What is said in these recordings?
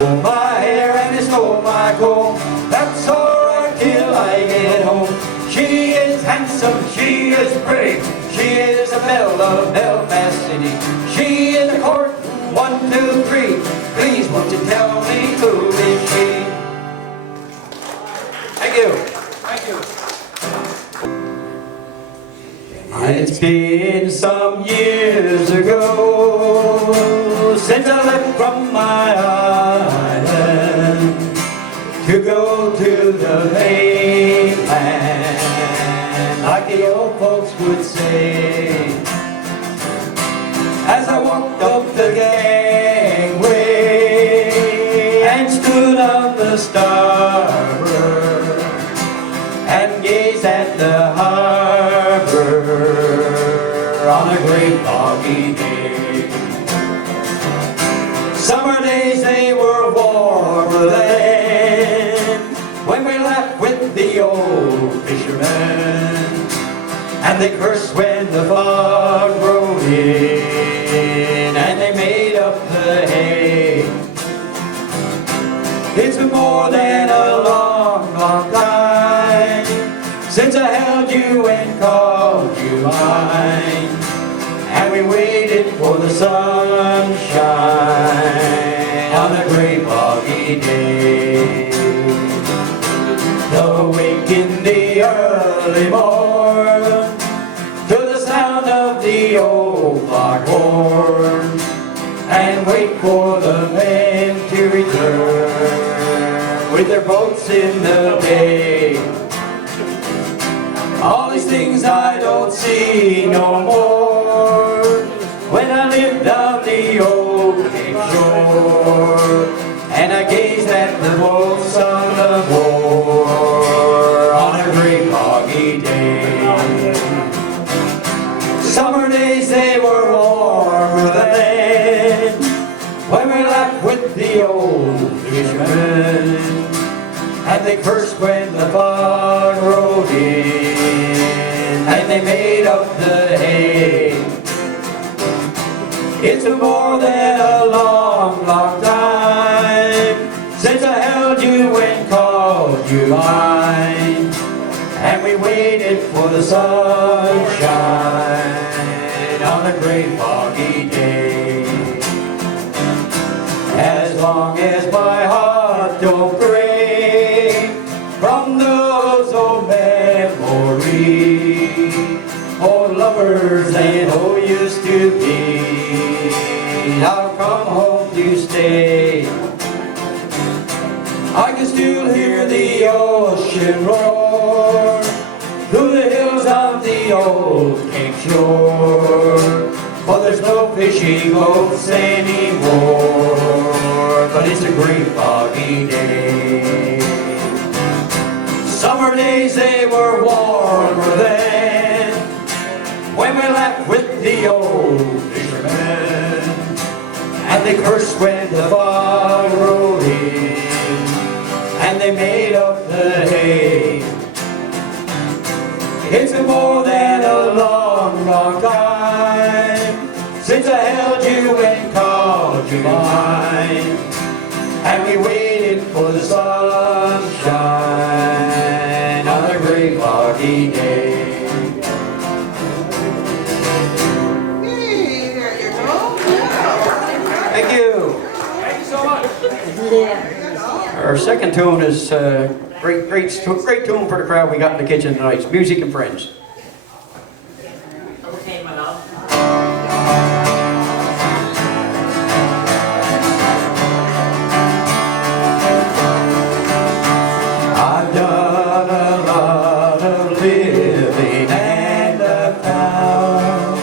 Stole my hair and he stole my comb. That's alright till I get home. She is handsome, she is pretty, she is a belle of Belfast City. She is a court, 1, 2, 3. Please won't you tell me who is she? Thank you. Thank you. It's been some years ago since I left from my island to go to the mainland, like the old folks would say. As I walked up the gangway and stood on the starboard and gazed at the harbor on a great foggy day. Summer days, they were warmer then, when we laughed with the old fishermen, and they cursed when the fog rolled in, and they made up the hay. It's been more than a long, long time since I held you and called you mine, and we waited for the sunshine on a great foggy day. To wake in the early morn to the sound of the old foghorn, and wait for the men to return with their boats in the bay. All these things I don't see no more when I lived on the old Cape shore, and I gazed at the boats on the war on a great foggy day. Summer days, they were warmer then, when we laughed with the old fishermen, and they cursed when the fog rolled in, and they made up the hay. It's been more than a long, long time since I held you and called you mine, and we waited for the sunshine on a great foggy day. As long as my heart don't break from those old memories, old lovers and old used to be, I'll come home to stay. I can still hear the ocean roar through the hills of the old Cape shore, but there's no fishing boats anymore, but it's a great foggy day. Summer days, they were warmer then, when we laughed with the old fishermen, and they cursed when the fog rolled in, and they made up the hay. It's been more than a long, long time since I held you and called you mine, and we waited for the sunshine on a great foggy day. Hey, there you go. Thank you. Thank you so much. Our second tune is great tune for the crowd we got in the kitchen tonight. It's Music and Friends. Okay, my love. I've done a lot of living and I've found,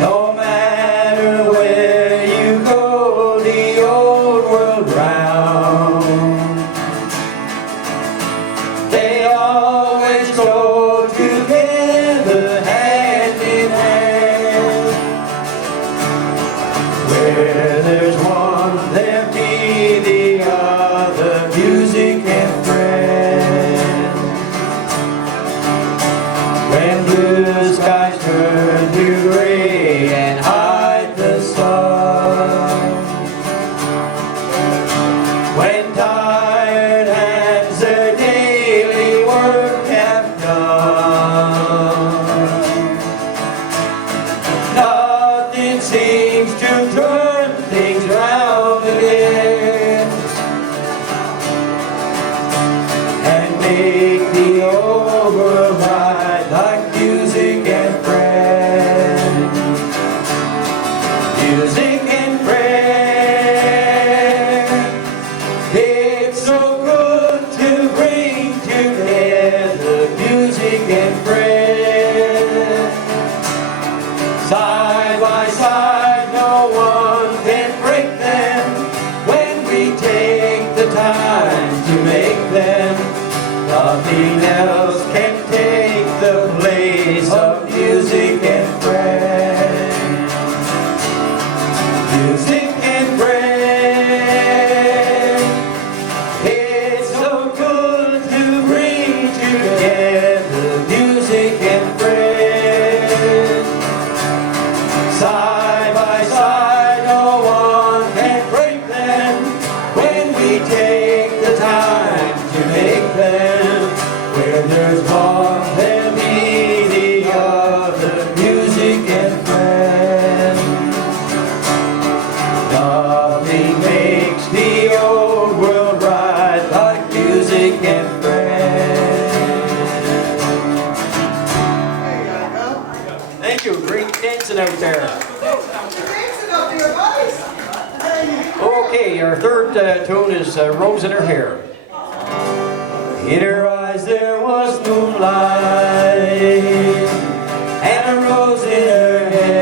no matter where you go, the old world round, they all Nothing makes the old world right like music and friends. Thank you, great dancing out there. Okay, our third tune is Rose in Her Hair. In her eyes there was moonlight and a rose in her hair.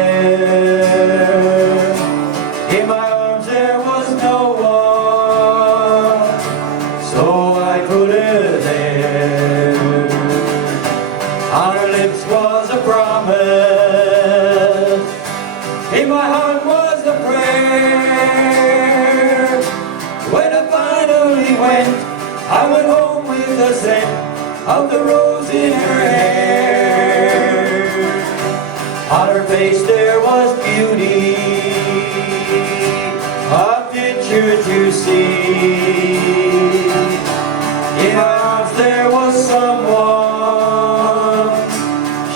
In my arms there was no one, so I put her there. On her lips was a promise, in my heart was a prayer. When I finally went, I went home with the scent of the rose in her hair. On her face there was beauty, a picture to see. In my arms there was someone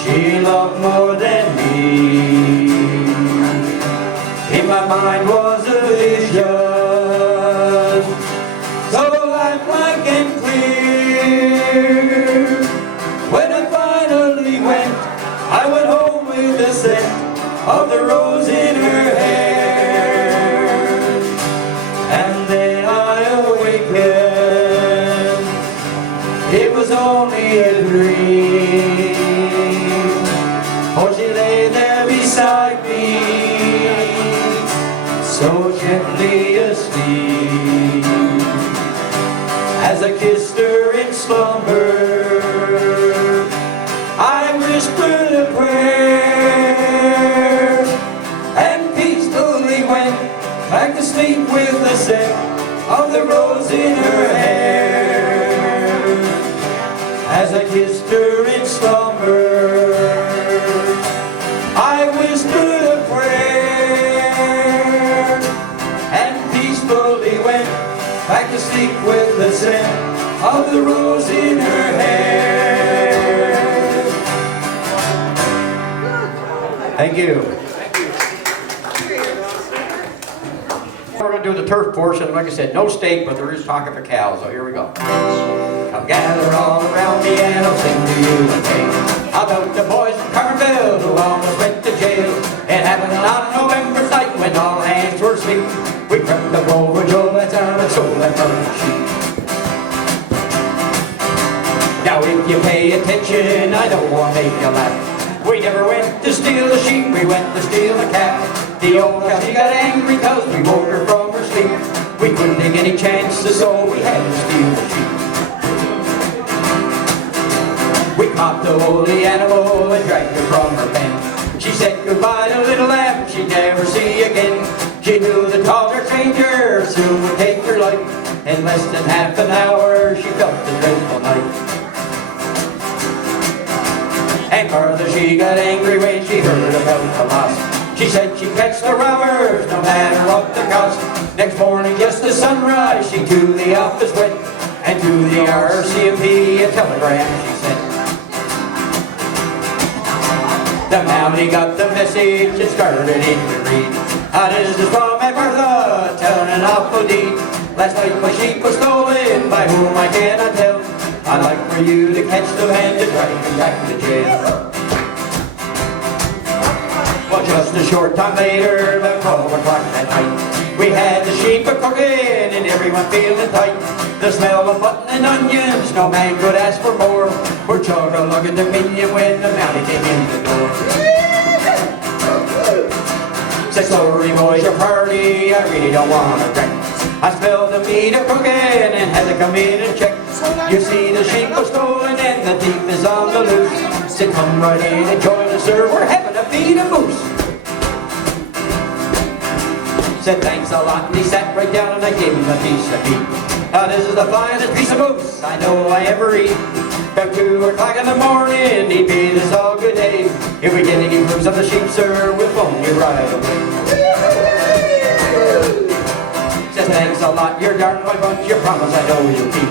she loved more than me. In my mind was a vision, so lifelike and clear. When I finally went, I went home with the scent of the rose in her hair. And then I awakened, it was only a dream, for she lay there beside me, so gently asleep. As I kissed her in slumber, I whispered a prayer, and peacefully went back to sleep with the scent of the rose in her hair. As I kissed her in slumber, I whispered a prayer, and peacefully went back to sleep with the scent of the rose in her hair. Thank you. We're going to do the turf portion. Like I said, no steak, but there is talk of a cow, so here we go. Come gather all around me and I'll sing to you a tale about the boys from Carmel who almost went to jail. It happened on November's night when all hands were asleep. We crept up over Jolet's arm and stole that mother sheep. Now if you pay attention, I don't want to make you laugh. We never went to steal the sheep, we went to steal the cat. The old cow, she got angry cause we woke her from her sleep. We couldn't take any chances, so we had to steal the sheep. We caught the holy animal and dragged her from her pen. She said goodbye to little lamb she'd never see again. She knew the taller stranger soon would take her life. In less than half an hour she felt the dreadful night. And further she got angry when she heard about the loss. She said she'd catch the robbers no matter what the cost. Next morning just at sunrise she to the office went, and to the RCMP a telegram she sent. The Mountie got the message and started in to read. This is from Aunt Martha telling an awful deed. Last night my sheep was stolen, by whom I cannot tell. I'd like for you to catch them and to drag them back to jail. Well, just a short time later, about 12 o'clock that night, we had the sheep a-cooking and everyone feeling tight. The smell of mutton and onions, no man could ask for more. We're chug-a-lugging the minion when the Mountie came in the door. Said, sorry boys, your party, I really don't want to wreck. I smelled the meat a-cooking and had to come in and check. You see the sheep was stolen and the thief is on the loose. Said, come right in and join us, sir, we're having a feed of moose. Said, thanks a lot, and he sat right down and I gave him a piece of meat. This is the finest piece of moose I know I ever eat. About 2 o'clock in the morning, he bid us all good day. If we get any proofs of the sheep, sir, we'll phone you right away. Says, thanks a lot, you're darn my bunch, your promise I know you'll keep.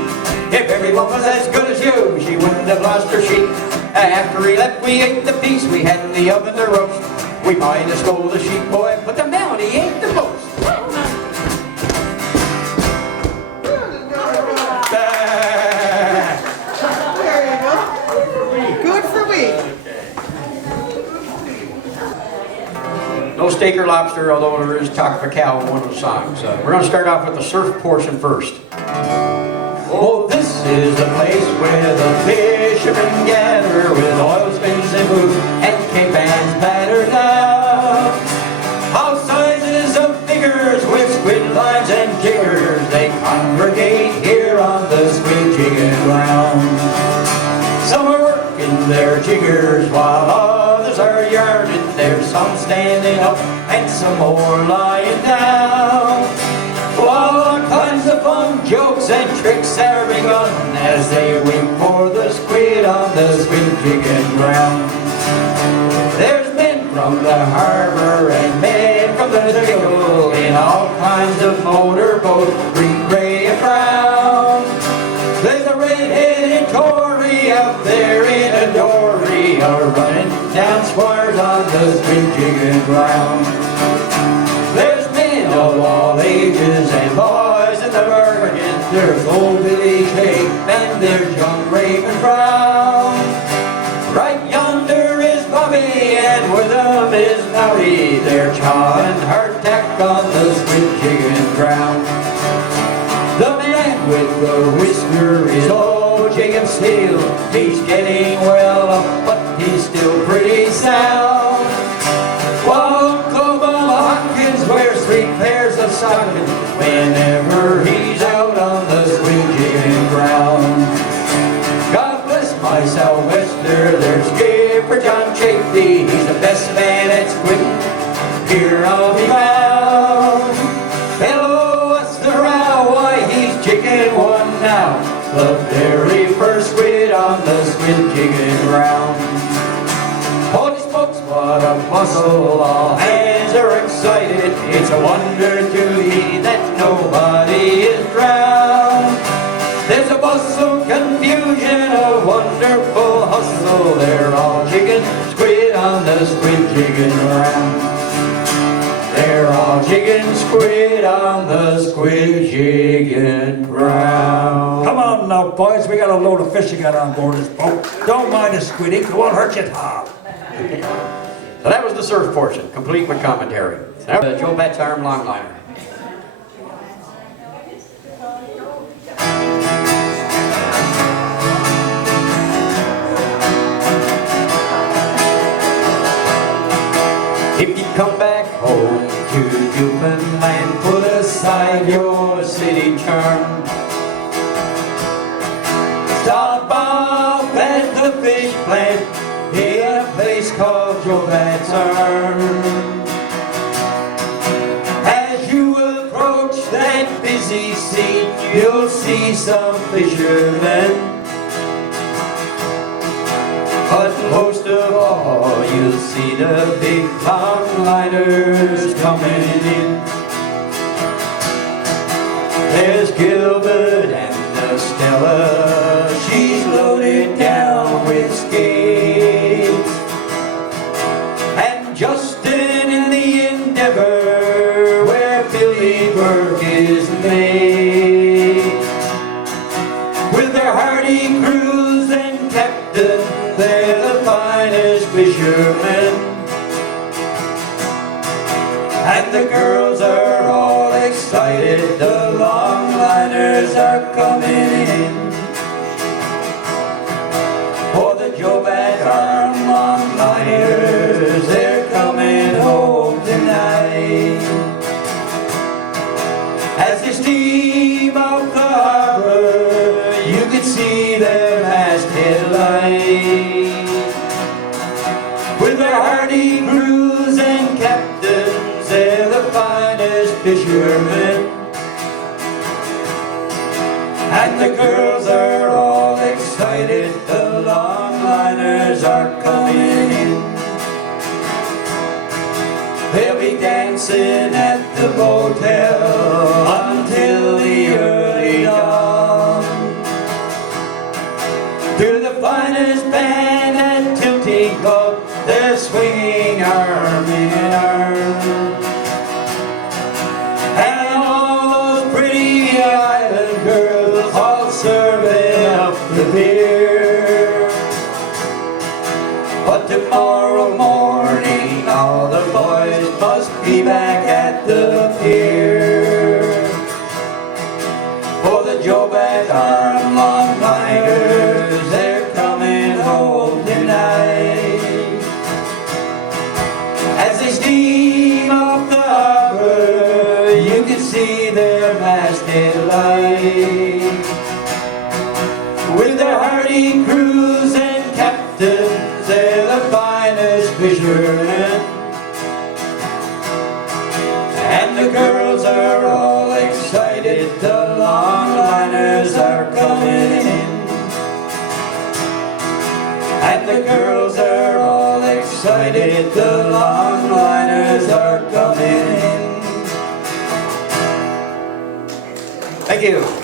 If everyone was as good as you, she wouldn't have lost her sheep. After he left, we ate the piece we had in the oven to roast. We might have stole the sheep, boy, but the Mountie ate the most. steak or lobster, although there is taco cow in one of the songs. We're going to start off with the surf portion first. Oh, this is the place where the fishermen gather with oilskins and boots and cape bands battered down. All sizes of figures with squid lines and jiggers, they congregate here on the squid jigging ground. Some are working their jiggers while others are yarning. There's some standing up and some more lying down. All kinds of fun jokes and tricks are begun as they wait for the squid on the squid jigging ground. There's men from the harbor and men from the jungle in all kinds of motorboats, green, gray, and brown. There's a red-headed Tory up there in a dory, running down squares on the squid jigging ground. There's men of all ages and boys in the bargain. There's old Billy Kate and there's young Raven Brown. Right yonder is Bobby and with them is Maui. They're chawing hardtack on the squid jigging ground. The man with the whisker is old Jacob Steele. He's getting well up, but he's still pretty sound. While Oklahoma Hopkins wears 3 pairs of stockings whenever he's out on the squid jigging ground. God bless my sou'wester, there's Skipper John Chafee. He's the best man at squidding here I'll be found. Hello, what's the row? Why, he's jigging one now, the very first squid on the squid jigging ground. Holy smokes, what a bustle, all hands are excited. It's a wonder to me that nobody is drowned. There's a bustle, confusion, a wonderful hustle. They're all jigging squid on the squid jigging ground. They're all jigging squid on the squid jigging ground. Come on now, boys. We got a load of fishing out on board this boat. Don't mind the squid ink. It won't hurt your top. So that was the surf portion, complete with commentary. Now, Joe Betts Arm Longliner. If you come back home to Newfoundland, put aside your city charm. Stop off at the fish plant in a place called Joe Betts Arm. As you approach that busy scene, you'll see some fishermen. But most of all, you'll see the big longliners coming in. There's Gilbert and Stella, she's loaded down with skates. And Justin in the Endeavor, where Billy Burke is made. With their hardy crews and captains, they're the finest fishermen. And the girls are all excited, the longliners are coming in. For the Joe Betts Arm longliners, they're coming home tonight. As they steam out the harbor, you can see their masthead light. With their hardy crews and captains, they're the finest fishermen. And the girls are all excited, the longliners are coming in. They'll be dancing at the motel until the early dawn. To the finest band at Tilting Club, they're swinging arm in arm. And all those pretty island girls all serving up the beer. But tomorrow morning all the boys must their masted light. With their hardy crews and captains, they're the finest fishermen. And the girls are all excited, the Longliners are coming in. And the girls are all excited, the Longliners are coming in. Thank you.